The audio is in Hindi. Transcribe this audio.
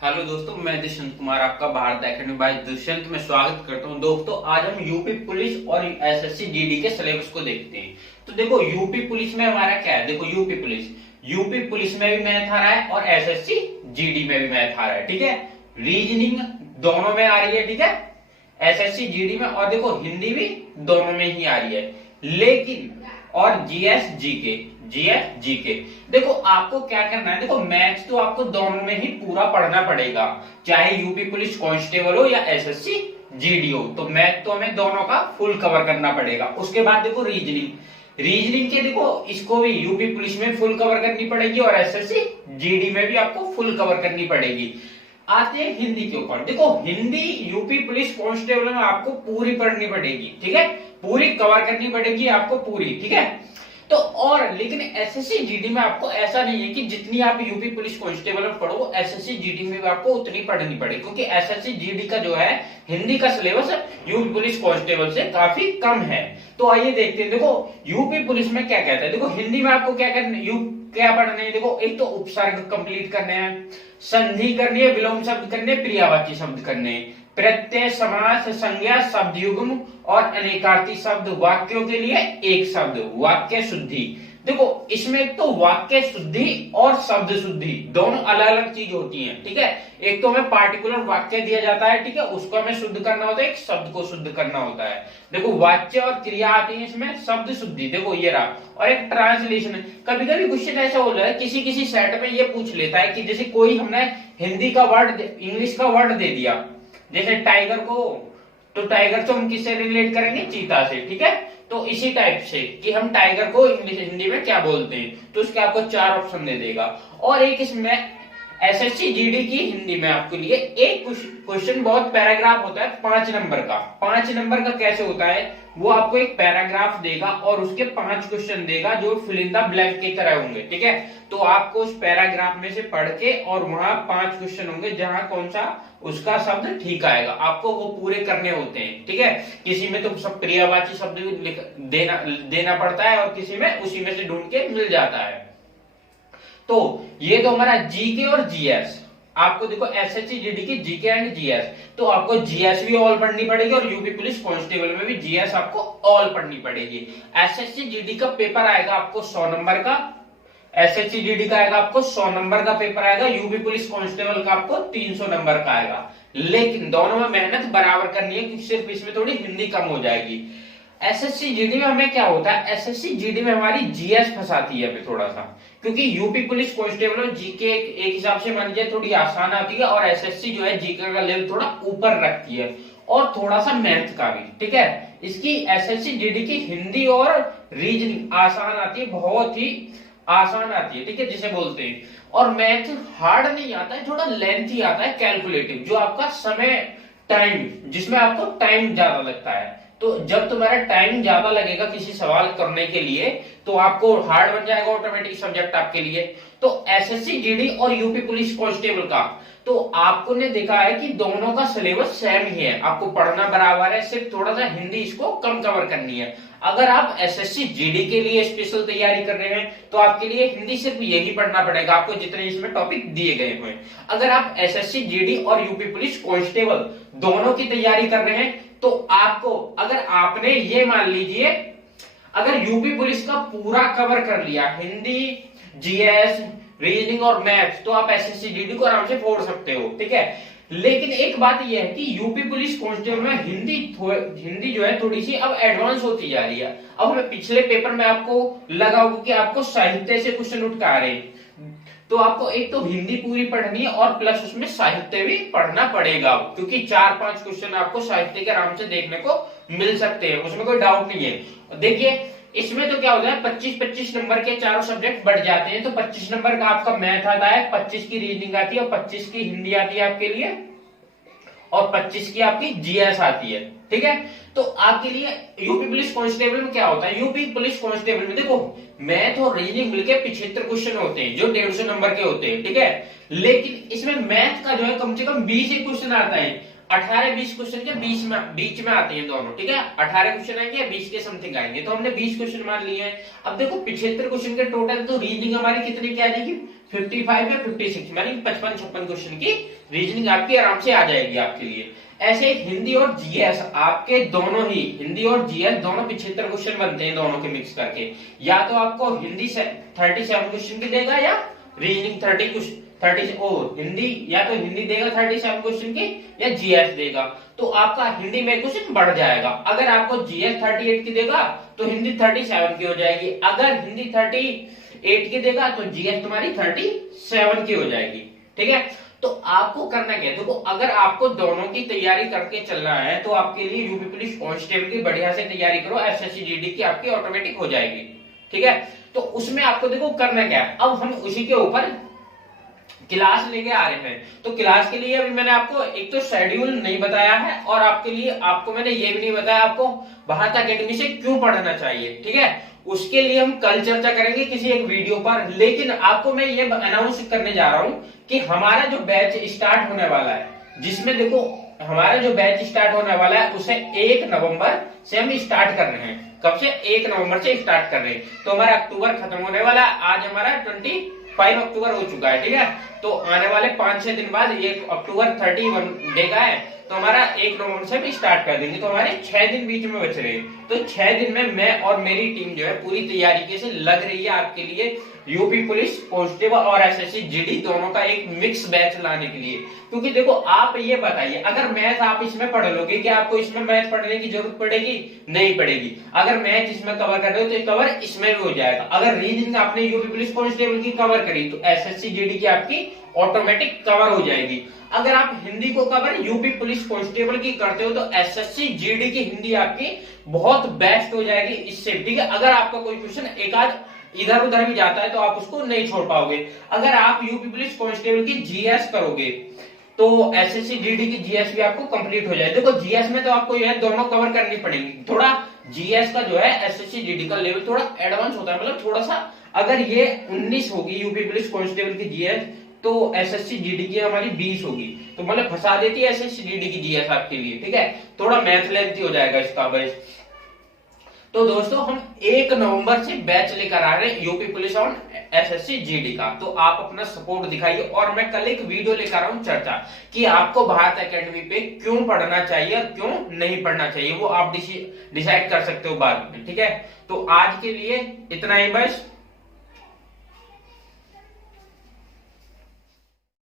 हेलो दोस्तों, मैं दुष्यंत कुमार आपका भारत एकेडमी बाय दुष्यंत में स्वागत करता हूं। दोस्तों, आज हम यूपी पुलिस और एसएससी जीडी के सिलेबस को देखते हैं। तो देखो, यूपी पुलिस में हमारा क्या है। देखो, यूपी पुलिस में भी मैथ आ रहा है और एसएससी जीडी में भी मैथ आ रहा है। ठीक है, रीजनिंग दोनों में आ रही है। ठीक है, एसएससी जीडी में, और देखो हिंदी भी दोनों में ही आ रही है। लेकिन और जीएस जीके देखो, आपको क्या करना है। देखो, मैथ्स तो आपको दोनों में ही पूरा पढ़ना पड़ेगा, चाहे यूपी पुलिस कांस्टेबल हो या एसएससी जीडी हो। तो मैथ तो हमें दोनों का फुल कवर करना पड़ेगा। उसके बाद देखो रीजनिंग के देखो, इसको भी यूपी पुलिस में फुल कवर करनी पड़ेगी और एसएससी जीडी में भी आपको फुल कवर करनी पड़ेगी। आते हैं हिंदी के ऊपर। देखो, हिंदी यूपी पुलिस कांस्टेबल में आपको पूरी पढ़नी पड़ेगी। ठीक है, पूरी कवर करनी पड़ेगी आपको पूरी। ठीक है, तो और लेकिन एसएससी जीडी में आपको ऐसा नहीं है कि जितनी आप यूपी पुलिस कांस्टेबल में पढ़ो, एसएससी जीडी में भी आपको उतनी पढ़नी पड़ेगी, क्योंकि एसएससी जीडी का जो है हिंदी का सिलेबस यूपी पुलिस कांस्टेबल से काफी कम है। तो आइए देखते हैं। देखो, यूपी पुलिस में क्या कहता है। देखो, हिंदी में आपको क्या करना, क्या पढ़ना है। देखो, एक तो उपसर्ग कंप्लीट करने हैं, संधि करनी है, विलोम शब्द करने, प्रियावाची शब्द करने, प्रत्यय, समास, संज्ञा, शब्द युग्म और अनेकार्थी शब्द, वाक्यों के लिए एक शब्द, वाक्य शुद्धि। देखो, इसमें एक तो वाक्य शुद्धि और शब्द शुद्धि दोनों अलग अलग चीज होती हैं। ठीक है, एक तो हमें पार्टिकुलर वाक्य दिया जाता है, ठीक है, उसको हमें शुद्ध करना होता है, एक शब्द को शुद्ध करना होता है। देखो, वाच्य और क्रिया आती है इसमें, शब्द शुद्धि देखो ये रहा, और एक ट्रांसलेशन है। कभी कभी क्वेश्चन ऐसा हो रहा है, किसी सेट में ये पूछ लेता है कि जैसे कोई हमने हिंदी का वर्ड इंग्लिश का वर्ड दे दिया, जैसे टाइगर को, तो टाइगर तो हम किससे रिलेट करेंगे, चीता से। ठीक है, तो इसी टाइप से कि हम टाइगर को इंग्लिश हिंदी में क्या बोलते हैं, तो उसके आपको 4 ऑप्शन दे देगा। और एक इसमें एसएससी जीडी की हिंदी में आपके लिए एक क्वेश्चन, बहुत पैराग्राफ होता है 5 नंबर का। 5 नंबर का कैसे होता है, वो आपको एक पैराग्राफ देगा और उसके 5 क्वेश्चन देगा जो फिल इन द ब्लैंक की तरह होंगे। ठीक है, तो आपको उस पैराग्राफ में से पढ़ के, और वहां 5 क्वेश्चन होंगे जहां कौन सा उसका शब्द ठीक आएगा, आपको वो पूरे करने होते हैं। ठीक है, किसी में तो सब प्रियवाची शब्द देना पड़ता है और किसी में उसी में से ढूंढ के मिल जाता है। तो ये तो हमारा जीके और जीएस। आपको देखो, एसएससी जीडी की जीके एंड जीएस, तो आपको जीएस भी ऑल पढ़नी पड़ेगी और यूपी पुलिस कांस्टेबल में भी जीएस आपको ऑल पढ़नी पड़ेगी। एसएससी जीडी का पेपर आएगा आपको 100 नंबर का, एसएससी जीडी का आएगा आपको 100 नंबर का पेपर आएगा, यूपी पुलिस कांस्टेबल का आपको 300 नंबर का आएगा। लेकिन दोनों में मेहनत बराबर करनी है, क्योंकि सिर्फ इसमें थोड़ी हिंदी कम हो जाएगी। एसएससी जीडी में हमें क्या होता है, एसएससी जीडी में हमारी जीएस फंसाती है थोड़ा सा, क्योंकि यूपी पुलिस कांस्टेबल में जीके एक हिसाब से मान लीजिए थोड़ी आसान आती है, और एसएससी जो है जीके का लेवल थोड़ा ऊपर रखती है, और थोड़ा सा मैथ का भी। ठीक है, इसकी एसएससी जीडी की हिंदी और रीजनिंग आसान आती है, बहुत ही आसान आती है। ठीक है, जिसे बोलते हैं, और मैथ हार्ड नहीं आता है, थोड़ा लेंथी आता है, कैलकुलेटिव, जो आपका समय टाइम, जिसमें आपको टाइम ज्यादा लगता है। तो जब तुम्हारा टाइम ज्यादा लगेगा किसी सवाल करने के लिए, तो आपको हार्ड बन जाएगा ऑटोमेटिक सब्जेक्ट आपके लिए। तो एसएससी जीडी और यूपी पुलिस कांस्टेबल का, तो आपको ने देखा है कि दोनों का सिलेबस सेम ही है, आपको पढ़ना बराबर है, सिर्फ थोड़ा सा हिंदी इसको कम कवर करनी है। अगर आप एसएससी जीडी के लिए स्पेशल तैयारी कर रहे हैं, तो आपके लिए हिंदी सिर्फ यही पढ़ना पड़ेगा आपको, जितने इसमें टॉपिक दिए गए हुए। अगर आप एसएससी जीडी और यूपी पुलिस कांस्टेबल दोनों की तैयारी कर रहे हैं, तो आपको, अगर आपने ये मान लीजिए, अगर यूपी पुलिस का पूरा कवर कर लिया, हिंदी, जीएस, रीजनिंग और मैथ, तो आप एसएससी जीडी को आराम से फोड़ सकते हो। ठीक है, लेकिन एक बात यह है कि यूपी पुलिस कांस्टेबल में हिंदी जो है थोड़ी सी अब एडवांस होती जा रही है। अब हमें पिछले पेपर में आपको लगा होगा कि आपको साहित्य से क्वेश्चन उठ के आ रहे हैं, तो आपको एक तो हिंदी पूरी पढ़नी है और प्लस उसमें साहित्य भी पढ़ना पड़ेगा, क्योंकि 4-5 क्वेश्चन आपको साहित्य के आराम से देखने को मिल सकते हैं, उसमें कोई डाउट नहीं है। देखिए, इसमें तो क्या होता है, 25-25 नंबर के चारों सब्जेक्ट बढ़ जाते हैं। तो 25 नंबर का आपका मैथ आता है, 25 की रीजनिंग आती है, और 25 की हिंदी आती है आपके लिए, और 25 की आपकी जीएस आती है। ठीक है, तो आपके लिए यूपी पुलिस कांस्टेबल में क्या होता है, यूपी पुलिस कांस्टेबल में देखो मैथ और रीजनिंग मिलके 75 क्वेश्चन होते हैं, जो 150 नंबर के होते हैं। ठीक है, लेकिन इसमें मैथ का जो है कम से कम 20 ही क्वेश्चन आता है, 18-20 क्वेश्चन के बीच में आते हैं दोनों। ठीक है, 18 क्वेश्चन आएंगे, 20 के समथिंग आएंगे, तो हमने 20 क्वेश्चन मान लिए हैं। अब देखो, 75 क्वेश्चन के टोटल, तो रीजनिंग हमारी कितनी की आ जाएगी, 55 या 56 यानी 55-56 क्वेश्चन की रीजनिंग आपकी आराम से आ जाएगी आपके लिए। ऐसे हिंदी और जीएस आपके दोनों ही, हिंदी और जीएस दोनों 75 क्वेश्चन बनते हैं दोनों के मिक्स करके। या तो आपको हिंदी 37 क्वेश्चन की देगा या रीजनिंग 30 हिंदी, या तो हिंदी देगा 37 क्वेश्चन की या जीएस देगा। तो आपका हिंदी में क्वेश्चन बढ़ जाएगा। अगर आपको जीएस 38 की देगा तो हिंदी 37 की हो जाएगी। अगर हिंदी 38 की देगा तो जीएस तुम्हारी 37 की हो जाएगी। ठीक है, तो आपको करना क्या है, देखो अगर आपको दोनों की तैयारी करके चलना है तो आपके लिए यूपी पुलिस कांस्टेबल की बढ़िया से तैयारी करो, एसएससी जीडी की आपकी ऑटोमेटिक हो जाएगी। ठीक है, तो उसमें आपको देखो करना क्या है, अब हम उसी के ऊपर क्लास लेके आ रहे हैं। तो क्लास के लिए अभी मैंने आपको एक तो शेड्यूल नहीं बताया है, और आपके लिए आपको मैंने ये भी नहीं बताया आपको भारत एकेडमी से क्यों पढ़ना चाहिए। ठीक है, उसके लिए हम कल चर्चा करेंगे किसी एक वीडियो पर। लेकिन आपको मैं ये अनाउंस करने जा रहा हूं कि हमारा जो बैच स्टार्ट होने वाला है, जिसमें देखो हमारा जो बैच स्टार्ट होने वाला है उसे 1 नवंबर से हम स्टार्ट कर रहे हैं। कब से? 1 नवंबर से स्टार्ट कर रहे हैं। तो हमारा अक्टूबर खत्म होने वाला है, आज हमारा 25 अक्टूबर हो चुका है। ठीक है, तो आने वाले 5-6 दिन बाद 1 अक्टूबर 31 डे का है, तो हमारा 1 नवंबर से भी स्टार्ट कर देंगे। तो हमारे 6 दिन बीच में बच रहे हैं। तो 6 दिन में मैं और मेरी टीम जो है पूरी तैयारी से लग रही है आपके लिए यूपी पुलिस कांस्टेबल और एसएससी जीडी दोनों का एक मिक्स बैच लाने के लिए। क्योंकि देखो आप ये बताइए, अगर मैथ आप इसमें पढ़ लोगे क्या आपको इसमें मैथ पढ़ने की जरूरत पड़ेगी? नहीं पड़ेगी। अगर मैथ इसमें कवर कर रहे हो तो कवर इसमें भी हो जाएगा। अगर रीजनिंग आपने यूपी पुलिस कांस्टेबल की कवर करी तो एसएससी जीडी की आपकी ऑटोमेटिक कवर हो जाएगी। अगर आप हिंदी को कवर यूपी पुलिस कांस्टेबल की करते हो तो एसएससी जीडी की हिंदी आपकी बहुत बेस्ट हो जाएगी इससे। ठीक है, अगर आपका कोई क्वेश्चन एक आध इधर उधर भी जाता है तो आप उसको नहीं छोड़ पाओगे। अगर आप यूपी पुलिस कांस्टेबल की जीएस करोगे तो एसएससी जीडी की जीएस भी आपको कंप्लीट हो जाए। देखो जीएस में तो आपको ये दोनों कवर करनी पड़ेगी। थोड़ा जीएस का जो है एसएससी जीडी का लेवल थोड़ा एडवांस होता है, मतलब थोड़ा सा। अगर ये 19 होगी यूपी पुलिस कांस्टेबल की जीएस तो एसएससी जीडी की हमारी 20 होगी, तो मतलब फंसा देती है एसएससी जीडी की जीएस आपके लिए। ठीक है, थोड़ा मैथ लेंथी हो जाएगा इसका बैच। तो दोस्तों हम 1 नवंबर से बैच लेकर आ रहे हैं यूपी पुलिस और एसएससी जीडी का। तो आप अपना सपोर्ट दिखाइए, और मैं कल एक वीडियो लेकर आ रहा हूं चर्चा कि आपको भारत एकेडमी पे क्यों पढ़ना चाहिए और क्यों नहीं पढ़ना चाहिए, वो आप डिसाइड कर सकते हो बाद में। ठीक है, तो आज के लिए इतना ही बस।